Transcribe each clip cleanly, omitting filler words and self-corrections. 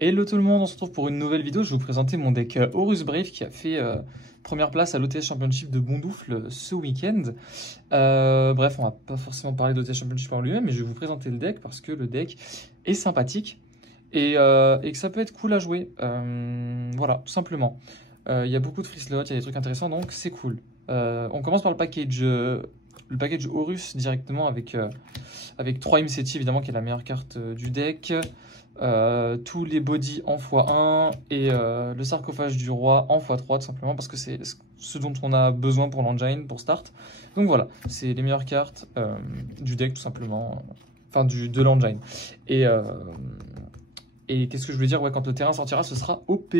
Hello tout le monde, on se retrouve pour une nouvelle vidéo. Je vais vous présenter mon deck Horus Brave qui a fait première place à l'OTS Championship de Bondoufle ce week-end. Bref, on va pas forcément parler de l'OTS Championship en lui-même, mais je vais vous présenter le deck parce que le deck est sympathique et que ça peut être cool à jouer. Voilà, tout simplement. Il y a beaucoup de free slots, il y a des trucs intéressants, donc c'est cool. On commence par le package Horus directement avec 3 Imseti évidemment qui est la meilleure carte du deck. Tous les bodies en x1 et le sarcophage du roi en x3 tout simplement parce que c'est ce dont on a besoin pour l'engine, pour start. Donc voilà, c'est les meilleures cartes du deck tout simplement, enfin de l'engine. Et qu'est-ce que je voulais dire, ouais, quand le terrain sortira, ce sera OP.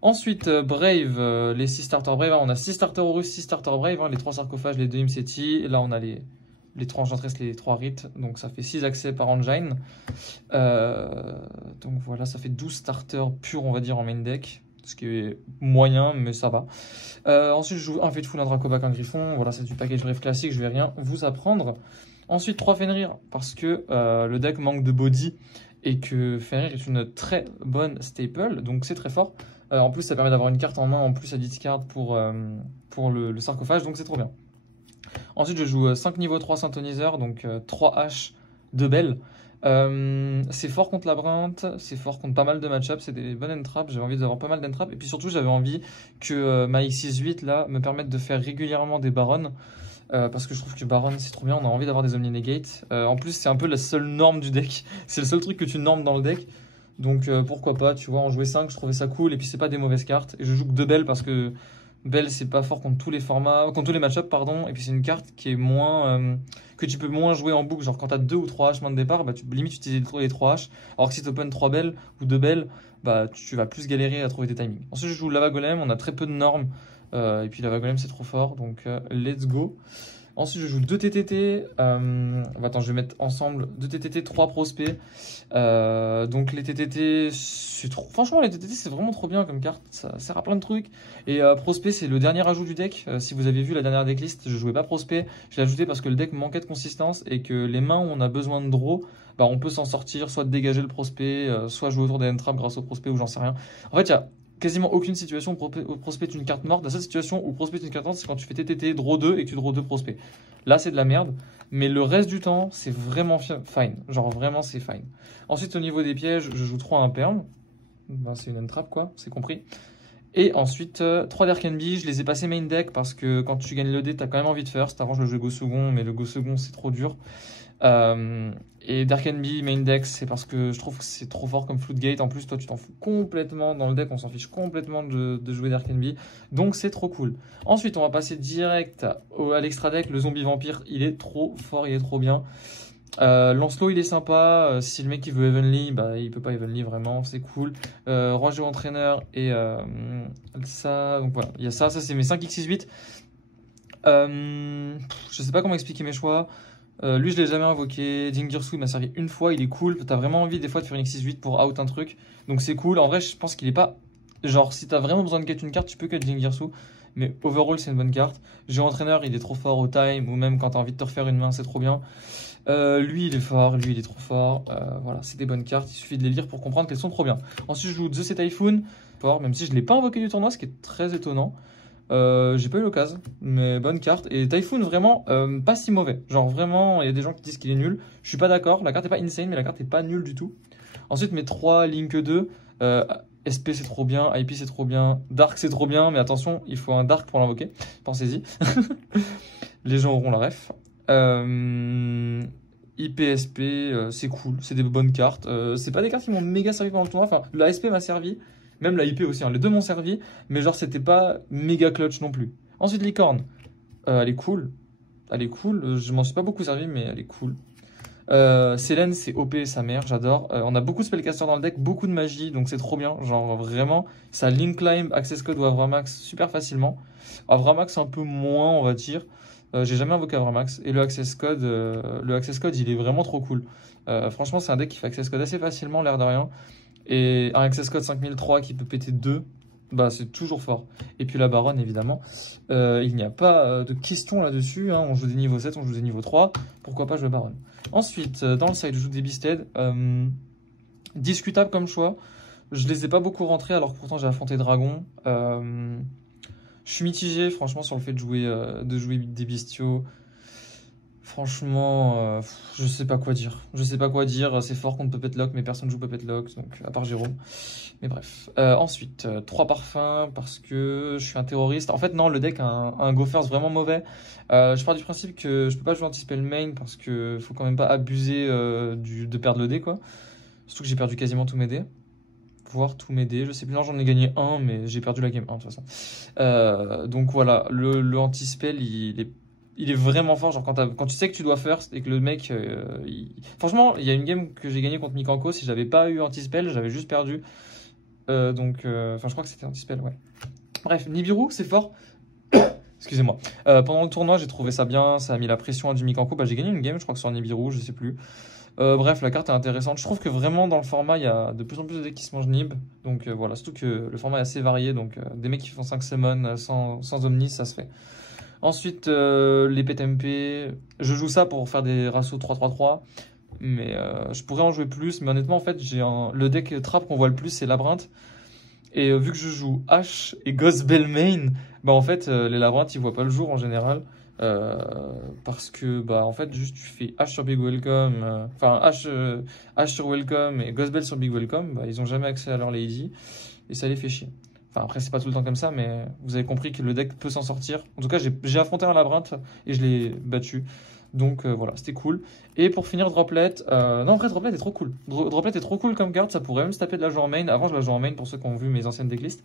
Ensuite, Brave, les 6 starters Brave, hein, on a 6 starters Horus, 6 starters Brave, hein, les 3 sarcophages, les 2 Imseti, là on a les 3 Enchantress, les 3 rites, donc ça fait 6 accès par engine. Donc voilà, ça fait 12 starters purs, on va dire, en main deck, ce qui est moyen, mais ça va. Ensuite, je joue un Faithful, un Dracobac, un Griffon, voilà, c'est du package Brave classique, je vais rien vous apprendre. Ensuite, 3 Fenrir, parce que le deck manque de body, et que Fenrir est une très bonne staple, donc c'est très fort. En plus, ça permet d'avoir une carte en main, en plus à discard pour le sarcophage, donc c'est trop bien. Ensuite, je joue 5 niveau 3 synthoniseur, donc 3 H, 2 belles. C'est fort contre labyrinthe, c'est fort contre pas mal de match-up, c'est des bonnes end-traps, j'avais envie d'avoir pas mal d'end-traps. Et puis surtout, j'avais envie que ma X68 là me permette de faire régulièrement des barons. Parce que je trouve que Baron c'est trop bien, on a envie d'avoir des Omni Negate. En plus, c'est un peu la seule norme du deck, c'est le seul truc que tu normes dans le deck. Donc pourquoi pas, tu vois, en jouer 5, je trouvais ça cool. Et puis c'est pas des mauvaises cartes. Et je joue que 2 belles parce que Belle, c'est pas fort contre tous les formats, contre tous les match-up, pardon. Et puis c'est une carte qui est moins que tu peux moins jouer en boucle. Genre quand t'as 2 ou 3 H main de départ, bah limite tu utilises les 3 H. Alors que si t'open 3 belles ou 2 belles, bah tu vas plus galérer à trouver tes timings. Ensuite je joue Lava Golem, on a très peu de normes. Et puis Lava Golem c'est trop fort, donc let's go. Ensuite, je joue 2 TTT. Attends, je vais mettre ensemble 2 TTT, 3 prospects. Donc, les TTT, c'est trop. Franchement, les TTT, c'est vraiment trop bien comme carte. Ça sert à plein de trucs. Et prospect, c'est le dernier ajout du deck. Si vous avez vu la dernière decklist, je jouais pas prospect. Je l'ai ajouté parce que le deck manquait de consistance et que les mains où on a besoin de draw, bah, on peut s'en sortir, soit de dégager le prospect, soit jouer autour des end-traps grâce au prospect ou j'en sais rien. En fait, il y a quasiment aucune situation où prospect est une carte morte. La seule situation où prospect est une carte morte, c'est quand tu fais TTT, draw 2 et que tu draw 2 prospects. Là, c'est de la merde. Mais le reste du temps, c'est vraiment fine. Genre, vraiment, c'est fine. Ensuite, au niveau des pièges, je joue 3 impermes. Ben, c'est une entrap, quoi. C'est compris. Et ensuite, 3 Darkenby, je les ai passés main deck parce que quand tu gagnes le dé, t'as quand même envie de first. Avant, je le jouais go second, mais le go second, c'est trop dur. Et Darkenby main deck, c'est parce que je trouve que c'est trop fort comme Floodgate. En plus, toi, tu t'en fous complètement dans le deck. On s'en fiche complètement de jouer Darkenby. Donc, c'est trop cool. Ensuite, on va passer direct à l'extra deck. Le zombie vampire, il est trop fort, il est trop bien. Lancelot, il est sympa. Si le mec il veut Evenly, bah il peut pas Evenly vraiment, c'est cool. Roi Géo entraîneur et ça. Donc voilà, il y a ça. Ça, c'est mes 5x68. Je sais pas comment expliquer mes choix. Lui, je l'ai jamais invoqué. Dingirsu, il m'a servi une fois, il est cool. T'as vraiment envie des fois de faire une X68 pour out un truc. Donc c'est cool. En vrai, je pense qu'il est pas. Genre, si t'as vraiment besoin de get une carte, tu peux cut Dingirsu. Mais overall, c'est une bonne carte. Géo entraîneur, il est trop fort au time. Ou même quand t'as envie de te refaire une main, c'est trop bien. Lui, il est fort. Lui, il est trop fort. Voilà, c'est des bonnes cartes. Il suffit de les lire pour comprendre qu'elles sont trop bien. Ensuite, je joue The Typhoon. Fort, même si je l'ai pas invoqué du tournoi, ce qui est très étonnant. J'ai pas eu l'occasion, mais bonne carte. Et Typhoon, vraiment, pas si mauvais. Genre, vraiment, il y a des gens qui disent qu'il est nul. Je suis pas d'accord. La carte est pas insane, mais la carte est pas nulle du tout. Ensuite, mes 3 Link 2. SP, c'est trop bien. IP, c'est trop bien. Dark, c'est trop bien. Mais attention, il faut un Dark pour l'invoquer. Pensez-y. Les gens auront la ref. IPSP, c'est cool. C'est des bonnes cartes. C'est pas des cartes qui m'ont méga servi pendant le tournoi. Enfin, la SP m'a servi. Même la IP aussi, hein. Les deux m'ont servi, mais genre c'était pas méga clutch non plus. Ensuite Licorne, elle est cool. Elle est cool, je m'en suis pas beaucoup servi, mais elle est cool. Selene, c'est OP, sa mère, j'adore. On a beaucoup de spellcasters dans le deck, beaucoup de magie, donc c'est trop bien. Genre vraiment, ça link climb, access code ou Avramax super facilement. Avramax un peu moins, on va dire. J'ai jamais invoqué Avramax. Et le access code, il est vraiment trop cool. Franchement, c'est un deck qui fait access code assez facilement, l'air de rien. Et un access code 5003 qui peut péter 2, bah c'est toujours fort. Et puis la baronne, évidemment, il n'y a pas de question là-dessus, hein. On joue des niveaux 7, on joue des niveaux 3, pourquoi pas jouer baronne. Ensuite, dans le side, je joue des Beasted. Discutable comme choix. Je les ai pas beaucoup rentrés, alors que pourtant j'ai affronté Dragon. Je suis mitigé, franchement, sur le fait de jouer des bestiaux. Franchement, je sais pas quoi dire. Je sais pas quoi dire. C'est fort contre Puppet Lock, mais personne joue Puppet Lock, donc à part Jérôme. Mais bref. Ensuite, 3 parfums parce que je suis un terroriste. En fait, non, le deck a un Go First vraiment mauvais. Je pars du principe que je peux pas jouer anti-spell main parce que faut quand même pas abuser de perdre le dé, quoi. Surtout que j'ai perdu quasiment tous mes dés. Voire tous mes dés. Je sais plus, non, j'en ai gagné un, mais j'ai perdu la game 1 de toute façon. Donc voilà, le anti-spell, il est vraiment fort. Genre quand tu sais que tu dois first et que le mec. Franchement, il y a une game que j'ai gagné contre Mikanko. Si j'avais pas eu anti-spell, j'avais juste perdu. Enfin, je crois que c'était anti-spell, ouais. Bref, Nibiru, c'est fort. Excusez-moi. Pendant le tournoi, j'ai trouvé ça bien. Ça a mis la pression à du Mikanko. Bah, j'ai gagné une game, je crois que sur Nibiru, je sais plus. Bref, la carte est intéressante. Je trouve que vraiment dans le format, il y a de plus en plus de decks qui se mangent Nib. Donc voilà, surtout que le format est assez varié. Donc des mecs qui font 5 summons sans Omnis, ça se fait. Ensuite, les PTMP. Je joue ça pour faire des ratios 3-3-3. Mais je pourrais en jouer plus. Mais honnêtement, en fait, le deck trap qu'on voit le plus, c'est Labyrinthe. Et vu que je joue H et Ghost Bell main, bah en fait, les Labyrinthes, ils voient pas le jour en général. Parce que bah en fait juste tu fais H sur Big Welcome, enfin H sur Welcome et Ghost Bell sur Big Welcome, bah, ils ont jamais accès à leur lady et ça les fait chier. Enfin après c'est pas tout le temps comme ça, mais vous avez compris que le deck peut s'en sortir. En tout cas j'ai affronté un labyrinthe et je l'ai battu. Donc voilà, c'était cool. Et pour finir Droplet, non en vrai Droplet est trop cool. Droplet est trop cool comme carte, ça pourrait même se taper de la jouer en main. Avant je la jouais en main pour ceux qui ont vu mes anciennes decklists.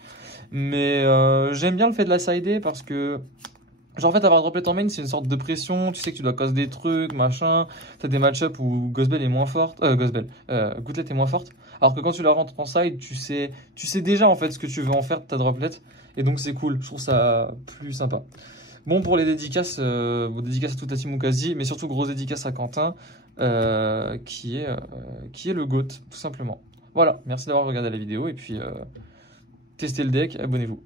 Mais j'aime bien le fait de la sider parce que genre en fait avoir Droplet en main c'est une sorte de pression, tu sais que tu dois cause des trucs, machin, t'as des match-up où Ghostbell est moins forte, Goutelet est moins forte, alors que quand tu la rentres en side, tu sais déjà en fait ce que tu veux en faire de ta Droplet, et donc c'est cool, je trouve ça plus sympa. Bon pour les dédicaces, dédicaces à toute la team Mukazi, mais surtout grosse dédicace à Quentin, qui est le GOAT, tout simplement. Voilà, merci d'avoir regardé la vidéo, et puis testez le deck, abonnez-vous.